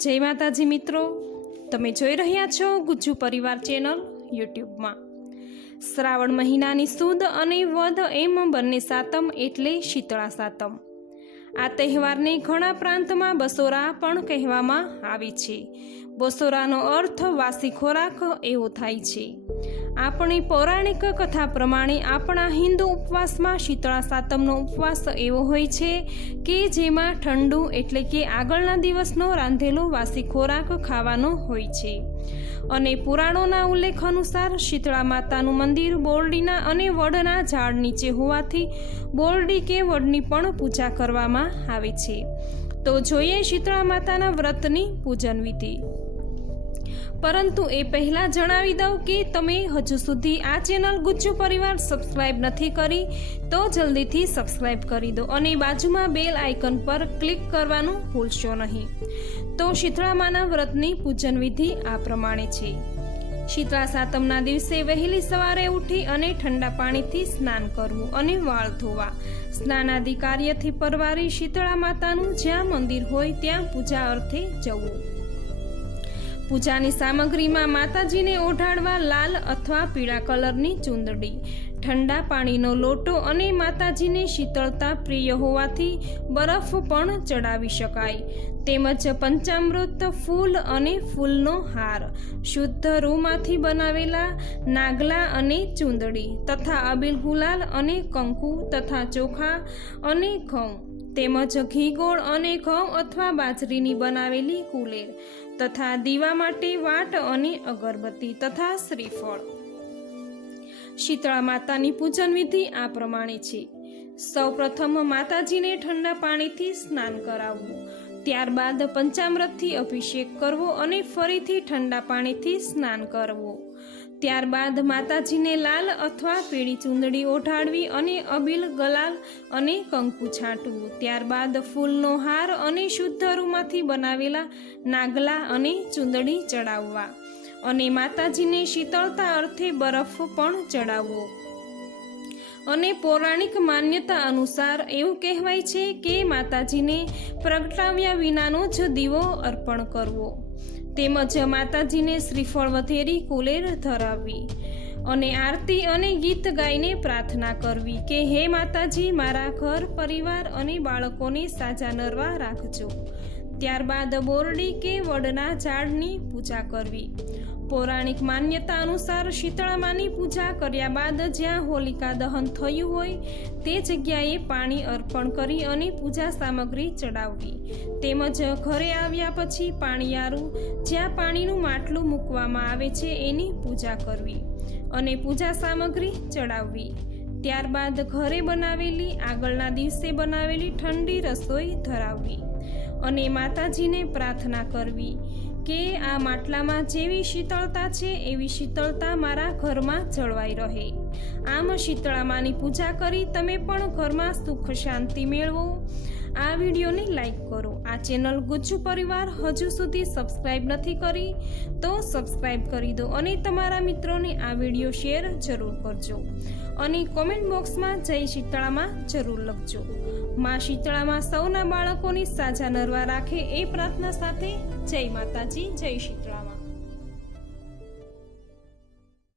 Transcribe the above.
જય માતાજી મિત્રો. તમે જોઈ રહ્યા છો ગુજ્જુ પરિવાર ચેનલ યુટ્યુબમાં. શ્રાવણ મહિનાની સુદ અને વધ એમ બંને સાતમ એટલે શીતળા સાતમ. આ તહેવારને ઘણા પ્રાંતમાં બસોરા પણ કહેવામાં આવે છે. બસોરાનો અર્થ વાસી ખોરાક એવો થાય છે. આપણી પૌરાણિક કથા પ્રમાણે આપણા હિન્દુ ઉપવાસમાં શીતળા સાતમનો ઉપવાસ એવો હોય છે કે જેમાં ઠંડુ એટલે કે આગળના દિવસનો રાંધેલો વાસી ખોરાક ખાવાનો હોય છે. અને પુરાણોના ઉલ્લેખ અનુસાર શીતળા માતાનું મંદિર બોરડીના અને વડના ઝાડ નીચે હોવાથી બોરડી કે વડની પણ પૂજા કરવામાં આવે છે. તો જોઈએ શીતળા માતાના વ્રતની પૂજન વિધિ. પરંતુ એ પહેલાં જણાવી દઉં કે તમે હજુ સુધી આ ચેનલ ગુજ્જુ પરિવાર સબસ્ક્રાઇબ નથી કરી, તો જલ્દીથી સબસ્ક્રાઇબ કરી દો અને બાજુમાં બેલ આઇકન પર ક્લિક કરવાનું ભૂલશો નહીં. તો શીતળામાના વ્રતની પૂજન વિધિ આ પ્રમાણે છે. શીતળા સાતમના દિવસે વહેલી સવારે ઉઠી અને ઠંડા પાણીથી સ્નાન કરવું અને વાળ ધોવા. સ્નાનાદિ કાર્યથી પરવારી શીતળા માતાનું જ્યાં મંદિર હોય ત્યાં પૂજા અર્થે જવું. પૂજાની સામગ્રીમાં માતાજીને ઓઢાડવા લાલ અથવા પીળા કલરની ચૂંદડી. ઠંડા પાણીનો લોટો અને માતાજીને શીતળતા પ્રિય હોવાથી બરફ પણ ચડાવી શકાય. તેમજ પંચામૃત ફૂલ અને ફૂલનો હાર. શુદ્ધ રૂમાંથી બનાવેલા નાગલા અને ચૂંદડી તથા અબીલ ગુલાલ અને કંકુ તથા ચોખા અને ઘઉં. તેમજ ઘી ગોળ અને ઘઉં અથવા બાજરીની બનાવેલી કુલેર. તથા દીવા માટે વાટ અને અગરબત્તી તથા શ્રીફળ. શીતળા માતાની પૂજન વિધિ આ પ્રમાણે છે. સૌપ્રથમ માતાજીને ઠંડા પાણીથી સ્નાન કરાવવું. ત્યારબાદ પંચામૃતથી અભિષેક કરવો અને ફરીથી ઠંડા પાણીથી સ્નાન કરવું. ત્યારબાદ માતાજીને લાલ અથવા પીળી ચૂંદડી ઓઢાડવી અને અબીલ, ગલાલ અને કંકુ છાંટવું. ત્યારબાદ ફૂલનો હાર અને શુદ્ધ રૂમાંથી બનાવેલા નાગલા અને ચૂંદડી ચડાવવા. અને માતાજીને શીતળતા અર્થે બરફ પણ ચડાવવો. અને પૌરાણિક માન્યતા અનુસાર એવું કહેવાય છે કે માતાજીને પ્રગટાવ્યા વિનાનો જ દીવો અર્પણ કરવો. તેમજ માતાજીને શ્રીફળ વધેરી કુલેર ધરાવવી અને આરતી અને ગીત ગાઈને પ્રાર્થના કરવી કે હે માતાજી, મારા ઘર, પરિવાર અને બાળકોને સાજા નરવા રાખજો. ત્યારબાદ બોરડી કે વડના ઝાડની પૂજા કરવી. પૌરાણિક માન્યતા અનુસાર શીતળામાની પૂજા કર્યા બાદ જ્યાં હોલિકા દહન થયું હોય તે જગ્યાએ પાણી અર્પણ કરી અને પૂજા સામગ્રી ચડાવવી. તેમજ ઘરે આવ્યા પછી પાણીયારું, જ્યાં પાણીનું માટલું મૂકવામાં આવે છે એની પૂજા કરવી અને પૂજા સામગ્રી ચડાવવી. ત્યારબાદ ઘરે બનાવેલી, આગળના દિવસે બનાવેલી ઠંડી રસોઈ ધરાવવી અને માતાજીને પ્રાર્થના કરવી. કે આ માટલામાં જેવી શીતળતા છે, એવી શીતળતા મારા ઘરમાં જળવાઈ રહે. આમ શીતળામાની પૂજા કરી તમે પણ ઘરમાં સુખ શાંતિ મેળવો. આ વિડીયોને લાઈક કરો. આ ચેનલ ગુજ્જુ પરિવાર હજુ સુધી સબસ્ક્રાઈબ નથી કરી, તો સબસ્ક્રાઈબ કરી દો અને તમારા મિત્રોને આ વીડિયો શેર જરૂર કરજો. અને કોમેન્ટ બોક્સમાં જય શીતળામાં જરૂર લખજો. માં શીતળામાં સૌના બાળકોની સાજા નરવા રાખે એ પ્રાર્થના સાથે જય માતાજી, જય શીતળા